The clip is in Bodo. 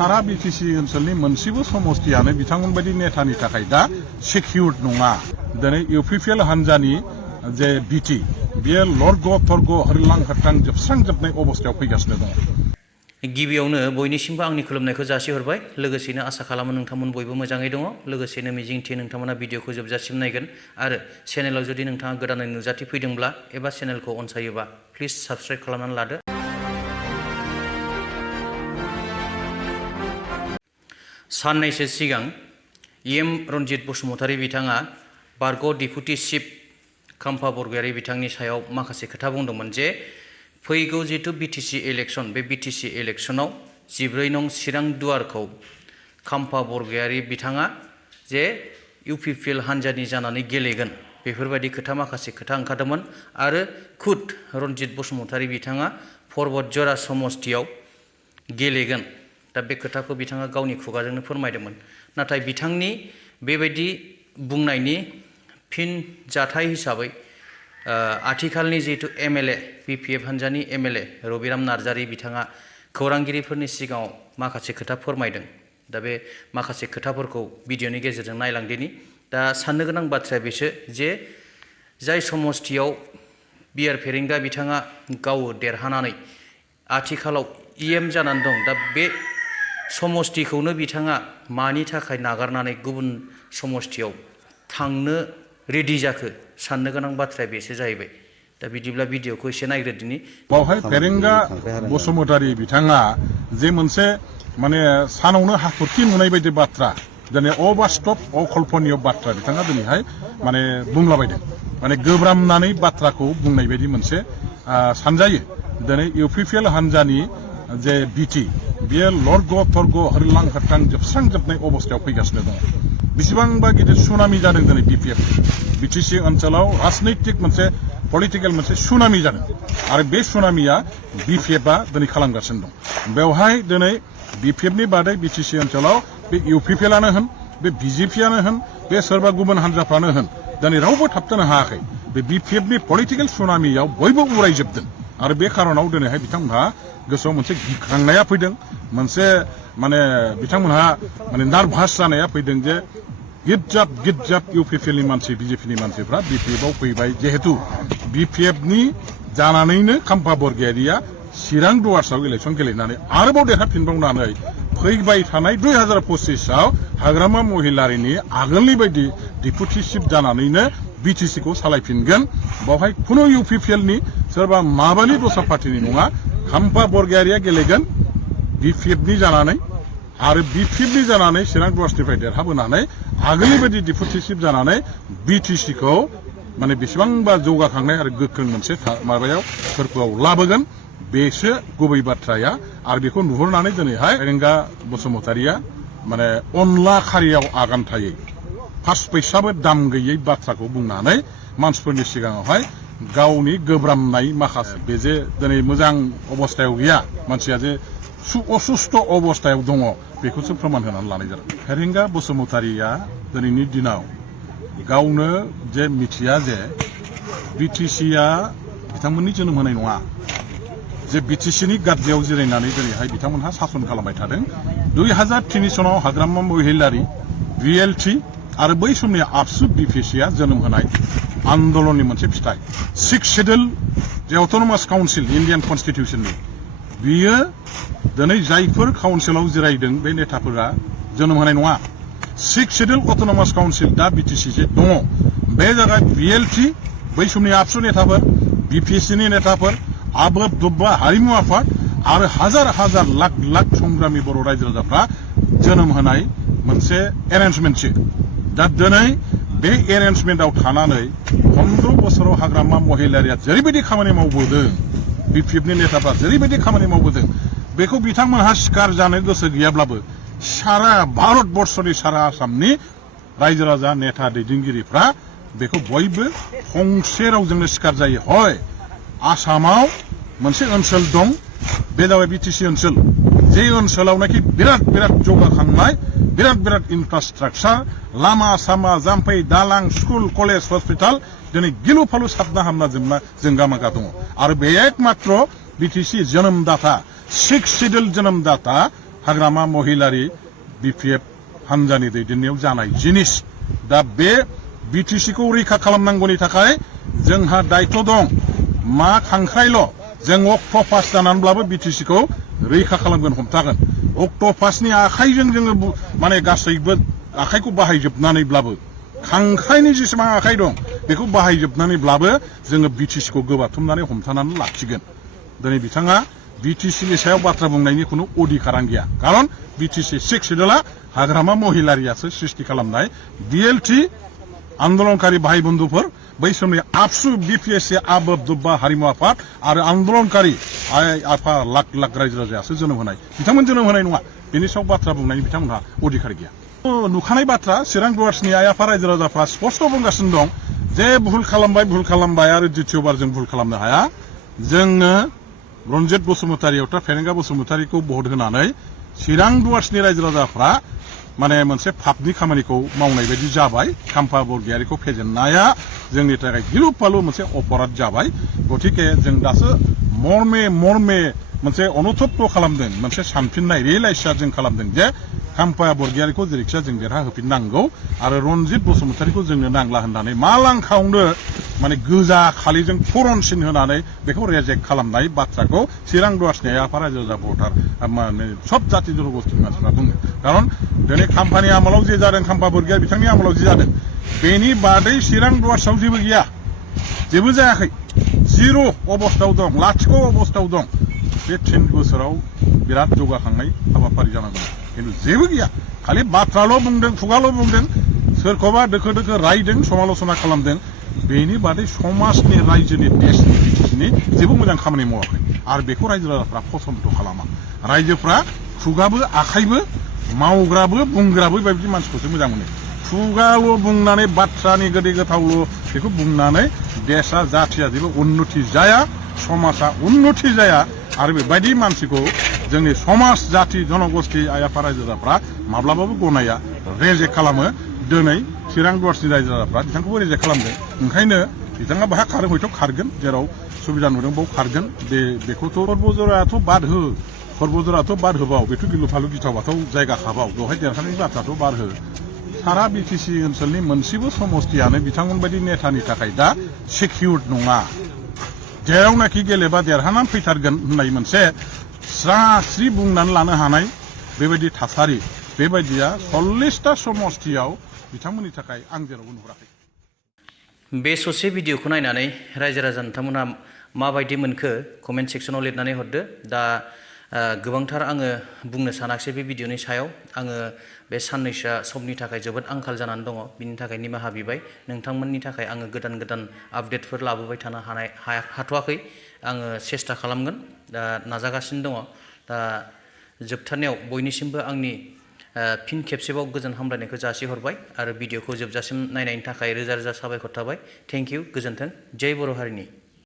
सारा बिटिसि ओनसोलनि मोनसेबो समस्तियानो बिथांमोन बायदि नेतानि थाखाय दा सिकिउर्ड नङा। दिनै इउपिपिएल हान्जानि जे बिटि बेयो लरग थरग हरलां हरथां जोबस्रांजोबनाय अबस्थायाव फैगासिनो दङ। गिबियावनो बयनिसिमबो आंनि खुलुमनायखौ जासिहरबाय। लोगोसेनो आसा खालामो नोंथांमोन बयबो मोजाङै दङ। लोगोसेनो मिजिंथियो नोंथांमोना भिडिअखौ जोबजासिम नायगोन आरो चेनेलाव जुदि नोंथाङा गोदानै नुजाथि फैदोंब्ला एबा चेनेलखौ अनसायोबा प्लिज साबस्क्राइब खालामनानै लादो। साननैसो सिगां एम रन्जित बसुमतारी बिथाङा बारग' डेपुटि चिफ खाम्फा बरगयारी बिथांनि सायाव माखासे खोथा बुंदोंमोन जे फैगौ जितु बिटिसि इलेक्शन बे बिटिसि इलेक्शनाव 14 नं चिरां दुवारखौ खाम्फा बरगयारी बिथाङा जे इउपिपिएल हान्जानि जानानै गेलेगोन बेफोरबायदि माखासे खोथा ओंखारदोंमोन आरो खुद रन्जित बसुमतारी बिथाङा पर्बतजरा समस्तियाव गेलेगोन। दा बे खोथाखौ बिथाङा गावनि खुगाजोंनो फोरमायदोंमोन। नाथाय बिथांनि बेबायदि बुंनायनि फिन जाथाय हिसाबै आथिखालनि जितु एमएलए बिपिएफ हान्जानि एमएलए रबिराम नार्जारी बिथाङा खौरांगिरिफोरनि सिगाङाव माखासे खोथा फोरमायदों। दा बे माखासे खोथाफोरखौ भिडिअनि गेजेरजों नायलांदिनि। दा साननो गोनां बाथ्राया बेसो जे जाय समस्तियाव बिआर पेरेंगा बिथाङा गाव देरहानानै आथिखालाव इएम जानानै दं। दा बे समस्तिखौनो बिथाङा मानि थाखाय नागारनानै गुबुन समस्तियाव थांनो रेडि जाखो साननो गोनां बाथ्राया बेसो जाहैबाय। दा बिदिब्ला भिडिअखौ एसे नायग्रोदिनि। बावहाय पेरेंगा बसुमतारी बिथाङा जे मोनसे माने सानावनो हाथरखि नुनाय बायदि बाथ्रा दिनै अबास्तब अकल्पनीय बाथ्रा बिथाङा दिनैहाय माने बुंलाबायदों। माने गोब्रामनानै बाथ्राखौ बुंनाय बायदि मोनसे सानजायो। दिनै इउपिपिएल हान्जानि जे बिटि बेयो लरग थरग हरलां हरथां जोबस्रांजोबनाय अबस्थायाव फैगासिनो दङ। बेसेबांबा गिदिर सुनामि जादों दिनै बिटिसि ओनसोलाव राजनैतिक मोनसे पलिटिकल मोनसे सुनामि जादों आरो बे सुनामिया बिपिएफआ दिनै खालामगासिनो दं। बेवहाय दिनै बिपिएफनि बादै बिटिसि ओनसोलाव बे इउपिपिएलआनो होन बे बिजेपिआनो होन बे सोरबा गुबुन हान्जाफ्रानो होन दिनै रावबो थाबथानो हायाखै। बे बिपिएफनि पलिटिकल सुनामियाव बयबो उरायजोबदों आरो बे खारनाव दिनैहाय बिथांमोनहा गोसोआव मोनसे गिखांनाया फैदों। मोनसे माने बिथांमोनहा माने नार्भास जानाया फैदों जे गिदजाब इउपिपिएलनि मानसि बिजेपिनि मानसिफ्रा बिपिएफआव फैबाय। जिहेतु बिपिएफनि जानानैनो खाम्फा बरगयारिया चिरां दुवार्सआव इलेक्शन गेलेनानै आरोबाव देरहाफिनबावनानै फैबाय थानाय 2025आव हाग्रामा महिलारिनि आगोलनि बायदि डेपुटि चिफ जानानैनो बिटिसिखौ सालायफिनगोन। बावहाय खुनु इउपिपिएलनि सोरबा माबानि दस्रा पार्टिनि नङा। खाम्फा बरगयारिया गेलेगोन बिपिएफनि जानानै आरो बिपिएफनि जानानै चिरां दुवार्सनिफ्राय देरहाबोनानै आगोलनि बायदि डेपुटि चिफ जानानै बिटिसिखौ माने बेसेबांबा जौगाखांनाय आरो गोख्रों मोनसे माबायाव फोरबोआव लाबोगोन। बेसो गुबै बाथ्राया आरो बेखौ नुहुरनानै दिनैहाय पेरेंगा बसुमतारीया माने अनला खारियाव आगान थायै फार्स्ट फैसाबो दाम गैयै बाथ्राखौ बुंनानै मानसिफोरनि सिगाङावहाय गावनि गोब्रामनाय माखासे बे जे दिनै मोजां अबस्थायाव गैया मानसिया जे असुस्थ अबस्थायाव दङ बेखौसो फोरमान होनानै लानाय जादों। पेरेंगा बसुमतारीया दिनैनि दिनाव गावनो जे मिथिया जे बिटिसिआ बिथांमोननि जोनोम होनाय नङा। जे बिटिसिनि गाद्रायाव जिरायनानै दिनैहाय बिथांमोनहा सासन खालामबाय थादों। 2003 सनाव हाग्रामा महिलारि भिएलटि आरो बै समनि आबसु बिपिसिआ जोनोम होनाय आन्दोलननि मोनसे फिथाइ। 6 शेड्यूल जे अट'नमास काउन्सिल इन्डियान कन्स्टिटिउसननि बियो दिनै जायफोर काउन्सिलाव जिरायदों बे नेताफोरा जोनोम होनाय नङा। 6 शेड्यूल अट'नमास काउन्सिल दा बिटिसि जे दङ बे जायगाय भिएलटि बै समनि आबसु नेताफोर बिपिसिनि नेताफोर आबोब दुब्बा हारिमु आफाद आरो हाजार हाजार लाख लाख संग्रामी बर' रायजो राजाफ्रा जोनोम होनाय मोनसे एरेन्जमेन्टसो। दा दिनै बे एरेन्जमेन्टआव थानानै 15 बोसोराव हाग्रामा महिलारिया जेरैबायदि खामानि मावबोदों बिपिएफनि नेताफ्रा जेरैबायदि खामानि मावबोदों बेखौ बिथांमोनहा सिखार जानो गोसो गैयाब्लाबो सारा भारतबर्षनि सारा आसामनि रायजो राजा नेता दैदेनगिरिफ्रा बेखौ बयबो फंसे रावजोंनो सिखार जायो। हय आसामाव मोनसे ओनसोल दं बे जाबाय बिटिसि ओनसोल। जे ओनसोलावनाखि बिराद जौगाखांनाय बिराद इनफ्रास्ट्राक्चार लामा सामा जाम्फै दालां स्कुल कलेज हस्पिटाल दिनै गिलु फालु साबना हामना जोंगा मागा दङ आरो बे एकमात्र बिटिसि जोनोमदाता 6 शेड्यूल जोनोमदाता हाग्रामा महिलारि BPF हानजानि दैदेननायाव जानाय जिनिस दा बे BTC खौ रैखा खालामनांगौनि थाखाय जोंहा दायथ' दं मा खांख्राइल' जों अक्ट'पास जानानैब्लाबो BTC खौ रैखा खालामगोन हमथागोन अक्ट'पासनि आखाइजों जोङो माने गासैबो आखाइखौ बाहायजोबनानैब्लाबो खांख्राइनि जेसेबां आखाइ दं बेखौ बाहायजोबनानैब्लाबो जोङो BTC खौ गोबाथुमनानै हमथानानै लाखिगोन दिनै बिथाङा BTC नि सायाव बाथ्रा बुंनायनि खुनु अधिकारानो गैया खारन BTC 6 सिडुला हाग्रामा महिलारियासो सृष्टि खालामनाय BLT आन्दोलनकारि भाई बन्धुफोर बै समनि आबसु BPSC आबोबदुब्बा हारिमु आफाद आरो आन्दोलनकारि आफा लाख लाख रायजो राजायासो जोनोम होनाय बिथांमोन जोनोम होनाय नङा बेनि सायाव बाथ्रा बुंनायनि बिथांमोनहा अधिकार गैया नुखानाय बाथ्रा चिरां दुवार्सनि आइ आफा रायजो राजाफ्रा स्पष्ट बुंगासिनो दं जे भुल खालामबाय आरो द्वितीयबार जों भुल खालामनो हाया जोङो रन्जित बसुमतारी पेरेंगा बसुमतारीखौ भट होनानै चिरां दुवार्सनि रायजो राजाफ्रा माने मोनसे पापनि खामानिखौ मावनाय बायदि जाबाय खाम्फा बरगयारिखौ फेजेननाया जोंनि थाखाय गिलु फालु मोनसे अपराध जाबाय गतिके जों दासो मर्मे मोनसे अनुतप्त खालामदों मोनसे सानफिननाय रियेलाइजआ जों खालामदों जे खाम्फा बरगयारिखौ जेरैखिया जों देरहा होफिननांगौ आरो रन्जित बसुमतारीखौ जोंनो नांला होननानै मालांखावनो माने गोजा खालिजों फरनसिन होनानै बेखौ रेजेक्ट खालामनाय बाथ्राखौ चिरां दुवार्सनि आफा रायजो राजा भटार माने सब जाति जनगोष्ठीनि मानसिफ्रा बुङो खारन दिनै खाम्फानि आमोलाव जे जादों खाम्फा बरगयारि बिथांनि आमोलाव जे जादों बेनि बादै चिरां दुवार्सआव जेबो गैया जेबो जायाखै जिर' अबस्थायाव दं लाथिख' अबस्थायाव दं बे 3 बोसोराव बिराद जौगाखांनाय हाबाफारि जानांगौ खिन्थु जेबो गैया खालि बाथ्राल' बुंदों खुगाल' बुंदों सोरखौबा दोखो दोखो रायदों समाल'सना खालामदों बेनि बादै समाजनि रायजोनि देशनि BTCनि जेबो मोजां खामानि मावाखै आरो बेखौ रायजो राजाफ्रा पसन्द खालामा रायजोफ्रा खुगाबो आखाइबो मावग्राबो बुंग्राबो बेबायदि मानसिखौसो मोजां मोनो खुगाल' बुंनानै बाथ्रानि गोदै गोथावल' बेखौ बुंनानै देशा जाथिया जेबो उन्नति जाया समाजा उन्नति जाया आरो बेबायदि मानसिखौ जोंनि समाज जाति जनगोष्ठी आइ आफा रायजो राजाफ्रा माब्लाबाबो गनाया रेजेक्ट खालामो दिनै चिरां दुवार्सनि रायजो राजाफ्रा बिथांखौबो रेजेक्ट खालामदों ओंखायनो बिथाङा बाहा खारो हयथ' खारगोन जेराव सुबिदा नुदों बाव खारगोन बेखौथ' खरबजरायाथ' बाद होबाव बेथ' गिलु फालु गिथाव बाथाव जायगा खाबाव बेवहाय देरहानायनि बाथ्राथ' बाद हो सारा BTC ओनसोलनि मोनसेबो समस्थियानो बिथांमोन बायदि नेतानि थाखाय दा सिकिउर्ड नङा जेरावनाखि गेलेबा देरहानानै फैथारगोन होननाय मोनसे स्रि बुंनानै लानो हानाय बेबायदि थासारि बेबायदिया 40टा समस्थियाव बिथांमोननि थाखाय आं जेरावबो नुहुराखै बे ससे भिडिअखौ नायनानै रायजो राजा नोंथांमोनहा माबायदि मोनखो कमेन्ट सेक्सनाव लिरनानै हरदो दा गोबांथार आङो बुंनो सानाखिसै बे भिडिअनि सायाव आङो बे साननैसोआ समनि थाखाय जोबोद आंखाल जानानै दङ बिनि थाखाय निमाहा बिबाय नोंथांमोननि थाखाय आङो गोदान आपडेटफोर लाबोबाय थानो हाथ'वाखै आङो सेस्था खालामगोन दा नाजागासिनो दङ दा जोबथारनायाव बयनिसिमबो आंनि फिन खेबसेबाव गोजोन हामलायनायखौ जासिहरबाय आरो भिडिअखौ जोबजासिम नायनायनि थाखाय रोजा रोजा साबायखर थाबाय थेंक इउ गोजोन्थों जय बर' हारिनि